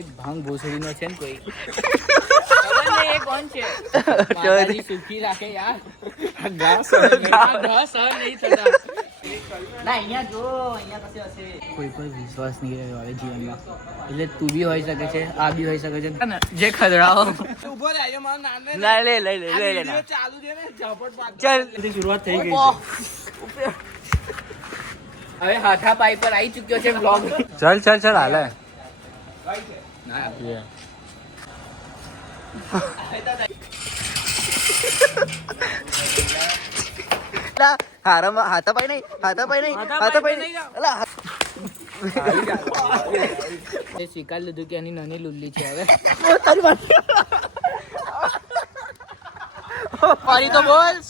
એક ભાંગ ભોસડીનો છે ને કોઈ ખબર નહીં એ કોણ છે. માતાજી સુખી રાખે યાર. આ ઘાસ સહન નહીં થતા. ના અહીંયા જો અહીંયા કશે હશે. કોઈ પર વિશ્વાસ નહીં રહ્યો હવે જીવનમાં. એટલે તું બી હોઈ શકે છે, આ બી હોઈ શકે છે જે ખદડાઓ. ઉભો રહેજો મારું નામ ના લે ચાલુ છે ને ઝપટ પાક. ચાલ શરૂઆત થઈ ગઈ છે. હવે હાથા પાઈ પર આવી ચુક્યો છે બ્લોગ. ચલ હાલે. હાથાપાઈ નહીં. સ્વીકાર લીધું કે એની નાની લુલ્લી છે હવે.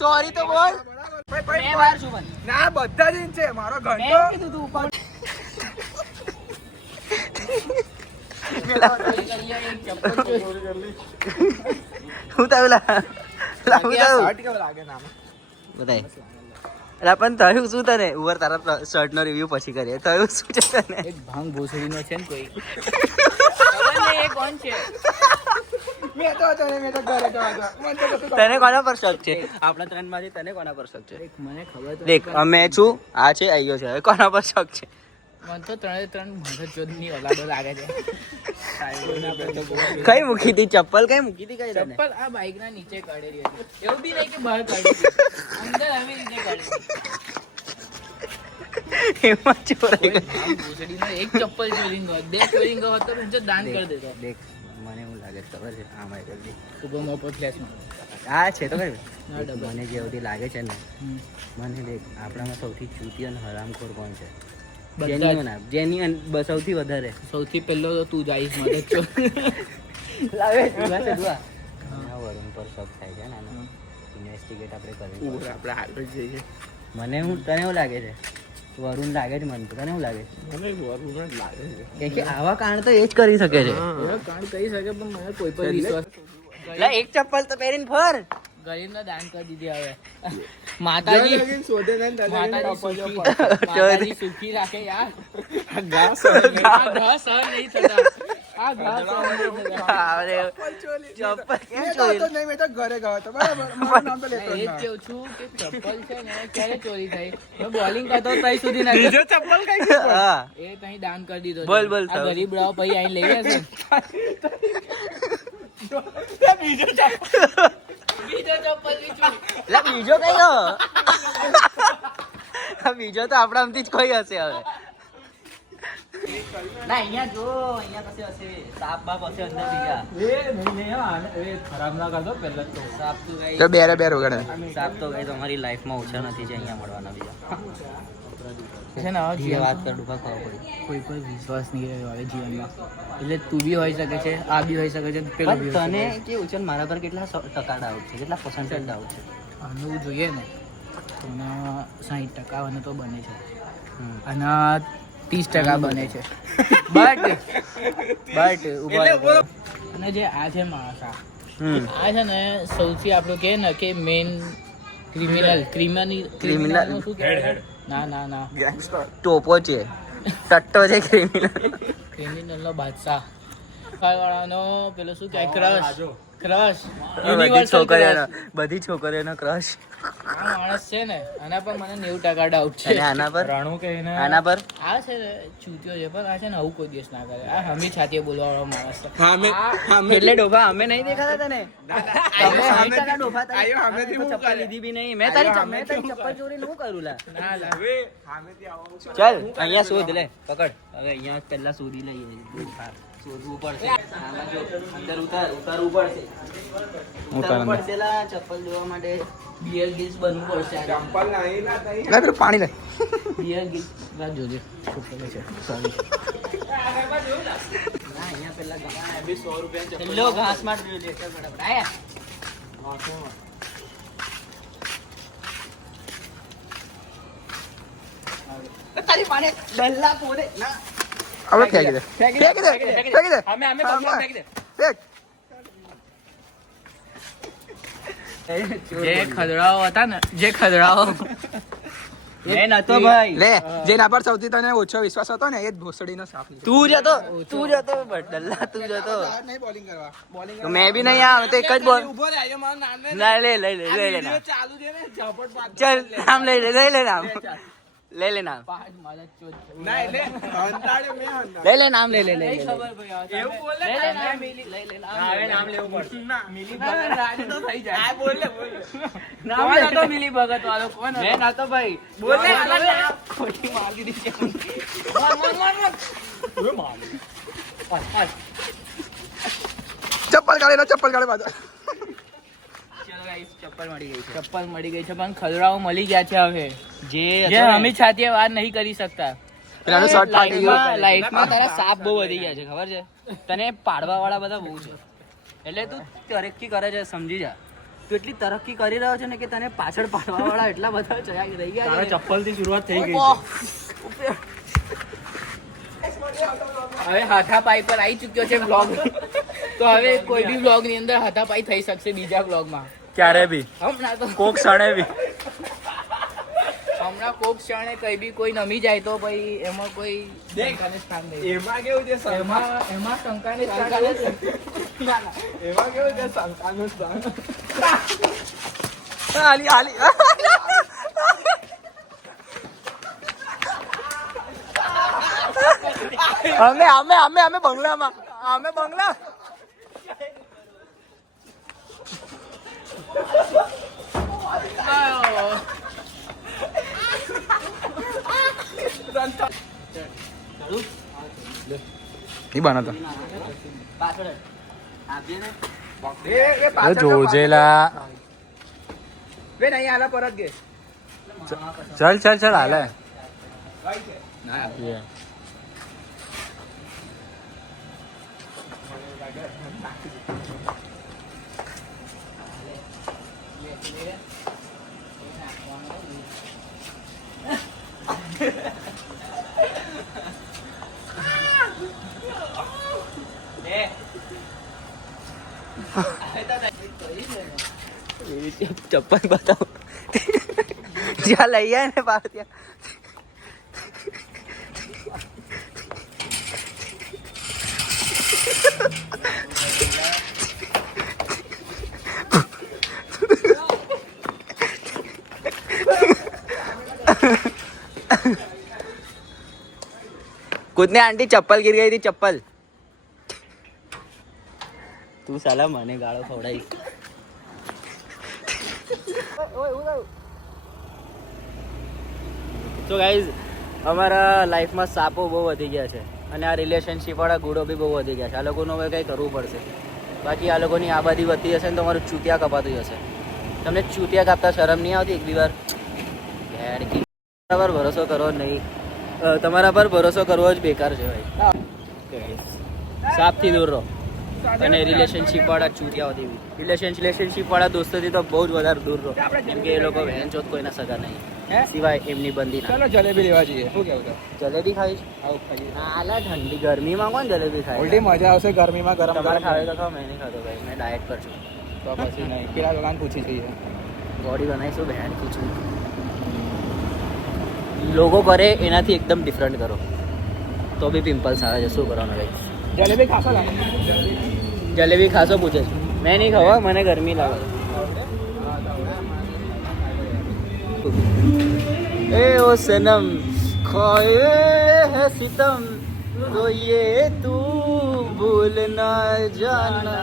સોરી તો બોલ. ના બધા જ છે મારો ઘંટો. હું તો પણ થયું શું તને ઉભર તારા શર્ટ નો રિવ્યુ પછી કરીએ. થયું શું છે તને? એક ભાંગ ભોસડીનો છે ને કોઈ ખબર નહીં એ કોણ છે. તને કોના પર શક છે? આપણા ત્રણ માંથી તને કોના પર શક છે? મને ખબર દેખ અમે છું, આ છે, આયો છે. હવે કોના પર શક છે? મને તો ત્રણ મગજની ઓલાદો લાગે છે. કઈ મૂકી હતી ચપ્પલ? કઈ મૂકી હતી? કઈ ચપ્પલ આ બાઈક ના નીચે કાઢેલી હતી. એવું બી નહીં કે બહાર કાઢી અંદર આવી રીતે કાઢી. એમાં ચોરાઈ ગઈ. ભોસડીનો એક ચપ્પલ ચોરી ગયો, બે ચોરી ગયો હતો હું દાન કરી દેતો. દેખ મને એવું લાગે છે ખબર છે આમાં જલ્દી ઉભો મોપો ફ્લેશમાં આ છે તો કઈ મને જે બધી લાગે છે ને મને દેખ આપણામાં સૌથી ચૂતી અને હરામખોર કોણ છે? જેન્યુઅન સૌથી વધારે. સૌથી પહેલો તો તું જઈશ મદદ છો. લાવે વરુણ પર શક થાય છે ને ઇન્વેસ્ટિગેટ આપણે કરીએ. આપણે આગળ જઈએ. મને તને એવું લાગે છે? વરુણ લાગે છે મને. તને એવું લાગે છે? મને વરુણ જ લાગે છે. કેમ કે આવા કાંડ તો એ જ કરી શકે છે. એવા કાંડ કરી શકે પણ મને કોઈ પર વિશ્વાસ. એક ચપ્પલ તો પહેરીને ફર. ગરીબને દાન કરી દીધી હવે. માતાજી સુખી રાખે યાર. આ ઘાસ સહન નહીં થતા. આ ઘાસ સહન નહીં થતા. ચપ્પલ કેમ ચોરી? એ જ કેવું છું કે ચપ્પલ છે ને ક્યારે ચોરી થઈ? બોલિંગ કરતો ત્યાં સુધી બીજો ચપ્પલ કઈ એ કઈ દાન કરી દીધો. બોલ આ ગરીબ રાવ ભાઈ અહીં લઈ ગયા છે. બીજો ચપ્પલ બીજો કઈ બીજો તો આપણા આમથી જ કોઈ હશે હવે. ના અહીંયા જો અહીંયા કશે હશે. સાપ બાપ હશે અંદર બીજા. ખરાબ ના કરતો પહેલા તો સાપ તો ગઈ તો બેરે વગડે. સાપ તો ગઈ તો અમારી લાઈફમાં ઓછા નથી જે અહીંયા મળવાના બીજા છે ને. જે વાત કર ડૂબા ખબર પડી. કોઈ પર વિશ્વાસ નહીં રહ્યો હવે જીવનમાં. એટલે તું બી હોઈ શકે છે, આ બી હોઈ શકે છે, પેલો બી. તને કેવું છે મારા પર કેટલા ટકા ડાઉટ છે? કેટલા પર્સન્ટેજ ડાઉટ છે? આનું જોઈએ ને તો 60% અને તો બને છે અને 30% બને છે. બટ અને જે આ છે માણસ આ છે ને સૌથી આપણું કહે ને કે મેઇન ક્રિમિનલ શું કહેવાય? ના ટોપો છે, ટટ્ટો છે ક્રિમિનલ નો બાદશાહ વાળાનો પેલો શું કહેવાય? ક્રશ. બધી છોકરીઓનો ક્રશ. આ માણસ છે ને આના પર મને 90% ડાઉટ છે. આના પર રાણુ કે આના પર આ છે ને ચૂત્યો છે પણ આ છે ને આવું કોઈ દિવસ ના કરે. આ હમી છાતીએ બોલવા વાળો માણસ છે. એટલે ડોભા અમે નહીં દેખાતા તને? ચપ્પલ લીધી બી નહીં. મેં તારી ચપ્પલ ચોરી નું કરું લા. ચાલ અહીંયા શોધ લે, પકડ. હવે અહીંયા પહેલા શોધી લઈએ. શોધવું પડશે. અંદર ઉતારવું પડશે. ચપ્પલ જોવા માટે બિયર ગિલ્સ બનવું પડશે. ચપ્પલ નહીં પાણી લે. બિયર ગિલ્સ જોજે છે. સોરી અહીંયા પેલા ₹100 લો ઘાસ માં લેટર બરાબર આયા તારી પાણી ડલ્લા પોરે ના. હવે ફેંકી દે. અમે ફેંકી દે. જે ખદડાઓ હતા ને, જે ખદડાઓ મેં નતો ભાઈ. લે જેના પર સૌથી તને ઓછો વિશ્વાસ હતો ને એ જ ભોસડીનો સાપ નીકળ્યો. તું જતો ડલ્લા તું જતો નહીં બોલિંગ કરવા બોલિંગ તો મેં બી નહીં આવે તો એક જ બોલ ઉભો રહે આજે મારું નામ ના લે નામ ચાલુ છે ને ઝાપટ પાડ ચાલ નામ લઈ લે નામ લઈ લે નામ ના એટલે હંતાડ્યો મેં હંતાડ્યો લઈ લે નામ લઈ લે ખબર ભાઈ એવું બોલે લઈ લે નામ લઈ લે નામ. હવે નામ લેવું પડશે ના મિલી ભગત રાજુ તો થઈ જાય. આ બોલ લે કોણ હતો મિલી ભગત વાળો? કોણ હતો? મેં નતો ભાઈ બોલ લે. ખોટી મારી દીધી છે. ચપ્પલ કાઢે બાજુ ચલો guys, ચપ્પલ મળી ગઈ છે ચપ્પલ મળી ગઈ છે પણ ખદડાઓ મળી ગયા છે હવે જે જે અમે છાતીએ વાત નહીં કરી શકતા. પેલાનું શર્ટ ફાટી ગયું લાઈફમાં તારા સાપ બહુ વધી ગયા છે ખબર છે તને પાડવા વાળા બધા બહુ છે એટલે તું તરક્કી કરે છે સમજી જા તું એટલી તરક્કી કરી રહ્યો છે ને કે તને પાછળ પાડવા વાળા એટલા બધા રહી ગયા છે ચપ્પલ થી શરૂઆત થઈ ગઈ છે. હવે હાથાપાઈ પર આવી ચુક્યો છે બ્લોગ. તો હવે કોઈ બી બ્લોગ ની અંદર હાથાપાઈ થઈ શકશે બીજા બ્લોગ માં. ક્યારે બી હમણાં તો કોક સણે બી હમણાં કોક ક્ષણે કઈ બી કોઈ નમી જાય તો ભાઈ એમાં કોઈ શંકાને સ્થાન નહીં. એમાં કેવું છે એમાં શંકાને સ્થાન એમાં કેવું છે શંકાનું સ્થાન હાલી અમે બંગલામાં બંગલા નહીં બનાતો પાછળ આપજે ને જોજેલા બે નહીં આલા પરત ગે. ચલ હાલે ચપ્પલ બતાવો જ્યાં લઈ જાય ને બહાર ત્યાં કુદને આंटी चप्पल गिर गई थी चप्पल તું સાલા મને ગાળો ખવડાવી તો ગાઈઝ અમારા લાઈફમાં સાપો બહુ વધી ગયા છે અને આ રિલેશનશિપ વાળા ગુડો બી બહુ વધી ગયા છે આ લોકોનું હવે કંઈ કરવું પડશે બાકી આ લોકોની આબાદી વધતી જશે ને તમારું ચૂતિયા કપાતું જશે તમને ચૂતિયા કાપતા શરમ નહીં આવતી એક બી વાર તમારા પર ભરોસો કરવો નહીં તમારા પર ભરોસો કરવો જ બેકાર છે ભાઈ સાપથી દૂર રહો અને રિલેશનશિપ વાળા ચૂતિયાઓથી રિલેશનશિપ વાળા દોસ્તોથી તો બહુ જ વધારે દૂર રહો કેમ કે એ લોકો વહેન ચોથ કોઈના સગા નહીં સિવાય એમની બંદી ચાલો જલેબી લેવા જઈએ શું કેવું જલેબી ખાઈશ આલા ઠંડી ગરમીમાં કોણ જલેબી ખાય ઉલટી મજા આવશે ગરમીમાં ગરમ તમારે ખાવે તો ખાવ મેં નહીં ખાતો ભાઈ મેં ડાયટ પર છું તો પછી નહીં પેલા દુકાન પૂછી જોઈએ બોડી બનાવીશું બહેન ખીચું લોકો કરે એનાથી એકદમ ડિફરન્ટ કરો તો બી પિમ્પલ્સ આવે છે શું કરવાનું ભાઈ જલેબી ખાશો ને જલેબી ખાશો પૂછે છે મેં નહીં ખાવા મને ગરમી લાગે ए ओ सनम खोए है सितम तो ये तू भूल ना जाना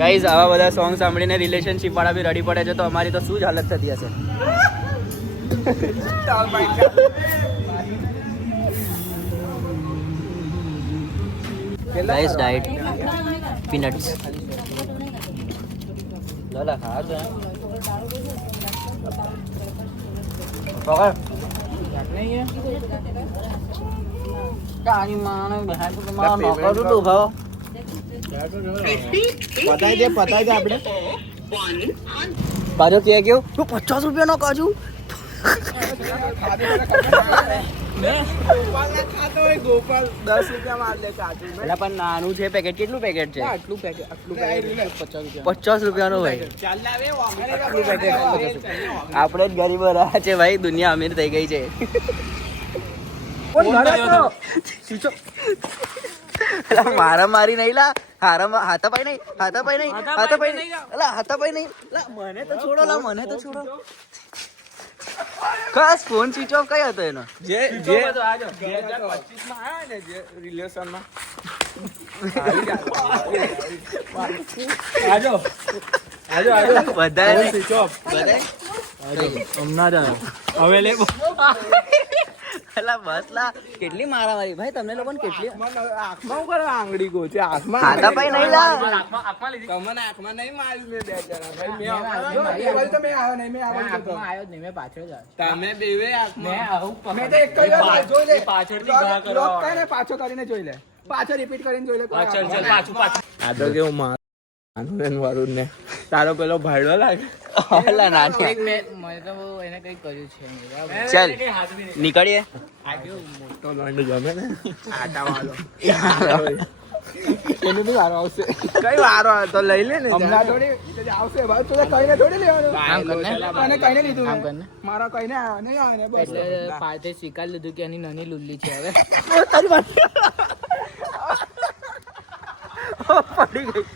गाइस આવા બધા સોંગ સાંભળીને રિલેશનશિપ વાળા બી રડી પડે છે તો અમારી તો શું જ હાલત થતી હશે ગાइस ડાયટ પીનટ્સ લોલા ખા દે પકડ નહીં કાની માને બહાર તો તમારો નોકર તો ભાવ પતાઈ દે આપણે કાજુ કે કેવું તું 50 રૂપિયાનો કાજુ ખાતો હોય ગોપાલ 10 રૂપિયામાં આલે કાજુ એટલે પણ નાનું છે પેકેટ. કેટલું પેકેટ છે? આટલું પેકેટ 50 રૂપિયા 50 રૂપિયાનું ભાઈ. ચાલ લાવે આપણે જ ગરીબ રહ્યા છે ભાઈ, દુનિયા અમીર થઈ ગઈ છે. મારા મારી નહીં લા, હાથાપાઈ નહીં, હાથાપાઈ નહીં, હાથાપાઈ નહીં, અલા હાથાપાઈ નહીં લા, મને તો છોડો લા, મને તો છોડો. ખાસ ફોન સ્વિચ ઓફ કયો હતો એનો? જે 2025 માં આયા ને જે રિલેશન માં બધાય સ્વિચ ઓફ બધાય હવે લે અલા બસ લા, કેટલી મારામારી ભાઈ તમને લોકોને, કેટલી આંખમાં ઉપર આંગળી ગોચે આંખમાં હાથાપાઈ નહીં લા. તમને આંખમાં નહીં માર્યું મેં બે જણા ભાઈ મેં તો મેં આવ્યો નહીં, મેં આવ્યો તો આવ્યો જ નહીં, મેં પાછળ જ આવ્યો. તમે બેવે મેં આવું મેં તો એક જ વાર જોઈ લે પાછળથી ઘા કરો. લોક કરીને પાછો કરીને જોઈ લે, પાછો રિપીટ કરીને જોઈ લે. આ તો કેવું મારું વાળું ને તારો પેલો ભાઈડો લાગે. અલા નાની. એક મેં તો એને કઈ કર્યું છે નહીં. ચાલ નીકળીએ. મોટો લોન્ડ ગમે ને આટા વાળો એનું બી વારો આવશે. કઈ વારો તો લઈ લે ને હમણાં થોડી આવશે ભાઈ, તું કઈને થોડી લેવાનું. આમ કરને. અને કઈને લીધું આમ કરને. મારા કઈને આવ્યો નહીં આવે ને બસ. એટલે પાર્થે સ્વીકાર લીધું કે એની નાની લુલ્લી છે હવે. પડી ગઈ.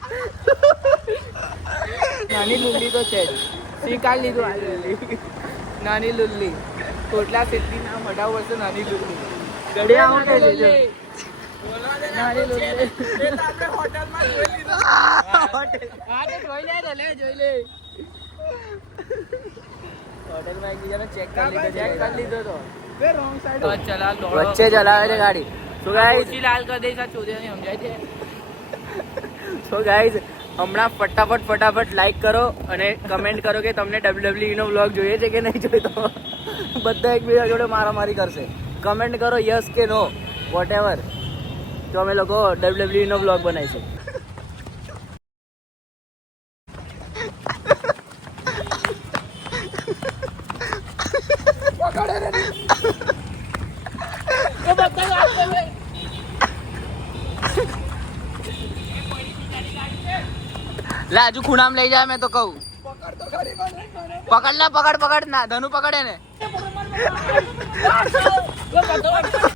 નાની લુલ્લી તો છે જ. સ્વીકાર લીધું આ લુલ્લી. નાની લુલ્લી કોટલા સિદ્ધિ ના મોટા વર્ષે નાની લુલ્લી. ગળે આવો કે લેજો. નાની લુલ્લી. હોટલમાં જોઈ લીધું. હા તો જોઈ લે તો લે, જોઈ લે. હોટલમાં એકબીજાને ચેક કરી લીધો તો. બે રોંગ સાઈડ તો ચલા દોડો. વચ્ચે ચલાવે છે ગાડી. સો ગાઈઝ, ઓછી લાલ કરી દઈશ આ ચોરીઓની, સમજાય છે? સો ગાઈઝ, હમણાં ફટાફટ લાઈક કરો અને કમેન્ટ કરો કે તમને WWE નો વ્લોગ જોઈએ છે કે નહીં જોઈતો. બધા એકબીજા જોડે મારામારી કરશે. કમેન્ટ કરો યસ કે નો, વોટ એવર, તો અમે લોકો WWE નો વ્લોગ બનાવીશું. લા હજુ ખૂણામાં લઈ જાય, મેં તો કહું. પકડ ના, ધનુ પકડે ને.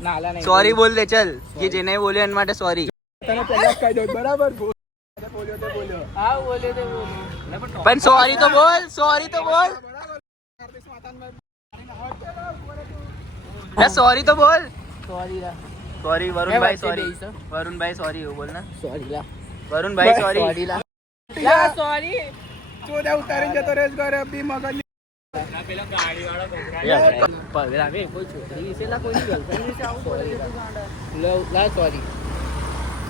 નાલા નહીં. સોરી બોલ દે ચલ, કે જેને બોલ્યો એના માટે સોરી. તને પહેલા કહી દઉં બરાબર. બોલ્યો તે બોલ્યો. હા બોલે તે બોલે. પણ સોરી તો બોલ, સોરી તો બોલ. સોરી તો બોલ. સોરી લા. સોરી વરુણભાઈ, સોરી વરુણભાઈ, સોરી એવું બોલ ને. સોરી લા. વરુણભાઈ સોરી. સોરી લા. લા સોરી. ચોદા ઉતારીને જતો રેસ ઘરે બી મગજ. પગલા વે કોઈ છોકરી વિશે લા કોઈ ગર્લફ્રેન્ડ વિશે આવું બોલે છે તું ગાંડા. લા સોરી.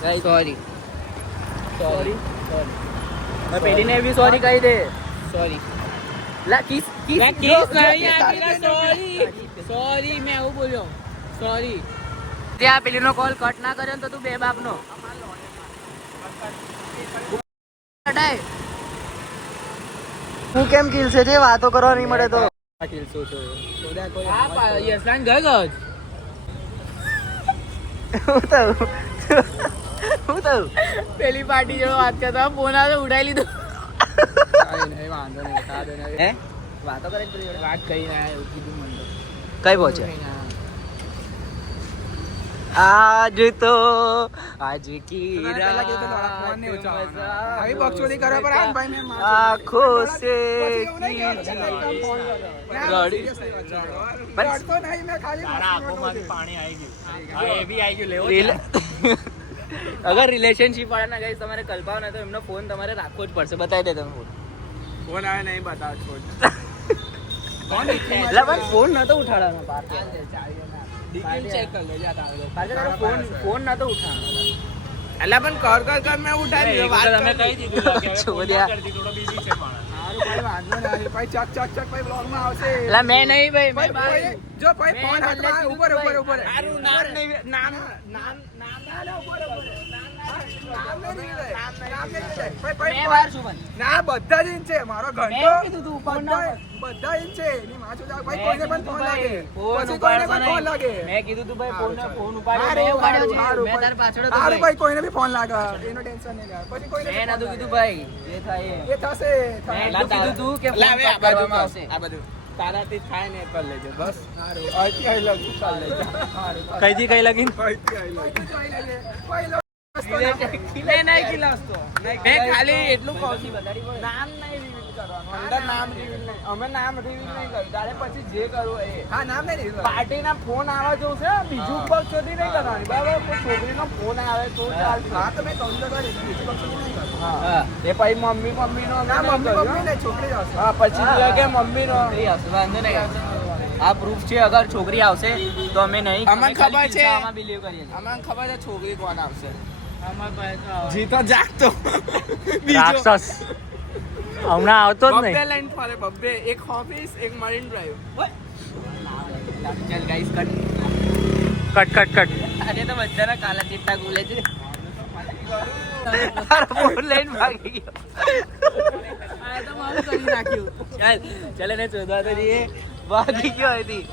ગાઈ સોરી. સોરી. પેલીને બી સોરી કહી દે. સોરી. લા કિસ મેં કિસ નહીં આપી. સોરી. સોરી મેં આવું બોલ્યો. સોરી. ત્યાં પેલીનો કોલ કટ ના કર્યો ને તો તું બે બાપનો કટાય. હું કેમ કિલસે છે, વાતો કરવા નહીં મળે તો. આ યશલાન ગયો જ. હું થયું પેલી પાર્ટી જોડે વાત કરતા ફોન આવે ઉડાઈ લીધો. વાંધો નહીં. હે વાતો કરે પેલી જોડે. વાત કરીને આયા એવું કીધું મને તો. કઈ પહોંચે? આજ તો આજ કી રાત આવી બકચોદી કરવા પર આમ ભાઈ ને આંખો સે પડતો નહીં, મેં ખાલી અગર રિલેશનશિપ વાળા ના ગાઈસ તમારે કલ્પાવ ને તો એમનો ફોન તમારે રાખવો જ પડશે. બતાવી દે તમે ફોન. ફોન આવે નહીં બતાવ છોડ. એટલે પણ ફોન નતો ઉઠાડવાનો. ચેક કર લે જા તારે. ફોન નતો ઉઠાડવાનો. એટલે પણ કર મેં ઉઠાવી દીધો. વાત તમે કહી દીધું છોડ્યા. ભાઈ વાંધો નહીં ભાઈ, ચક ભાઈ બ્લોગ માં આવશે. એટલે મેં નહીં ભાઈ, મેં ભાઈ, જો ભાઈ ફોન હાથમાં ઉપર નામ નામ નામ ઉપર નામ નહીં reveal થાય. નામ નહીં reveal થાય. ભાઈ, મેં વાર છું પણ. ના બધા જ ઇન છે મારો મેં ઘંટો કીધું તું ફોન ના બધા ઇન છે એની માં ચોદા. ભાઈ મેં કોઈને પણ કીધું ફોન ભાઈ, લાગે ફોન પછી કોઈને ઉપાડશો પણ ફોન નહીં. લાગે. મેં કીધું તું ભાઈ ફોન હારું, ઉપાડ્યો. મેં ઉપાડ્યો છે. હારું, મેં તારી પાછળ હતો હારું ભાઈ. ભાઈ કોઈને બી ફોન લાગે એનો ટેન્શન નહીં લે. પછી કોઈને મેં બી નતું ફોન કીધું લાગે. ભાઈ જે થાય એ. એ થશે મેં થાય. એટલું કીધું તું કે ફોન લાવે આ કટ બાજુ કરવામાં કર. આવશે. આ બાજુ તારાથી થાય ને કરી લેજો બસ. હારું અહીંથી આઈ લગી ચાલ લેજો. હારું કઈથી કઈ લગીન અહીંથી આઈ લગી જોઈ લેજે. કોઈ લો મેં ખાલી એટલું કહું છું. નામ નહીં reveal કરવાનું. અંદર નામ reveal નહીં. અમે નામ reveal નહીં કર્યું. તારે પછી જે કરવું એ. હા નામ નહીં reveal કરવાનું. પાર્ટીના ફોન આવે જોશે બીજું પક્ષ સુધી નહીં કરવાની બરાબર. કોઈ છોકરીનો ફોન આવે તો ચાલશે. હા તો મેં કહું તો ખરી, બીજું પક્ષ સુધી નહીં કરવાનું. હા એ પછી મમ્મીનો ના મમ્મી નહીં છોકરી આવશે. હા પછી જે કે મમ્મીનો નહીં આવશે, વાંધો નહીં. આ પ્રૂફ છે અગર છોકરી આવશે તો અમે નહીં. અમને અમે ખાલી ખબર છે. કિસ્સામાં believe કરીએ છીએ. અમને ખબર છે છોકરી કોણ આવશે. અમાર પાસે તો આવે. જીતો જાગતો રાક્ષસ હમણાં આવતો જ બબ્બે નહીં. લાઈન ફરે બબ્બે. એક ઓફિસ એક મરીન ડ્રાઈવ. ચાલ ગાઈસ કટ. કટ આજે તો બધાના કાલા ચિત્તા ખુલે છે. તારો ફોન લઈને ભાગી ગયો. આ તો મારું કરી નાખ્યું. ચાલ ચાલ એને શોધવા તો જઈએ. ભાગી ગયો હતી.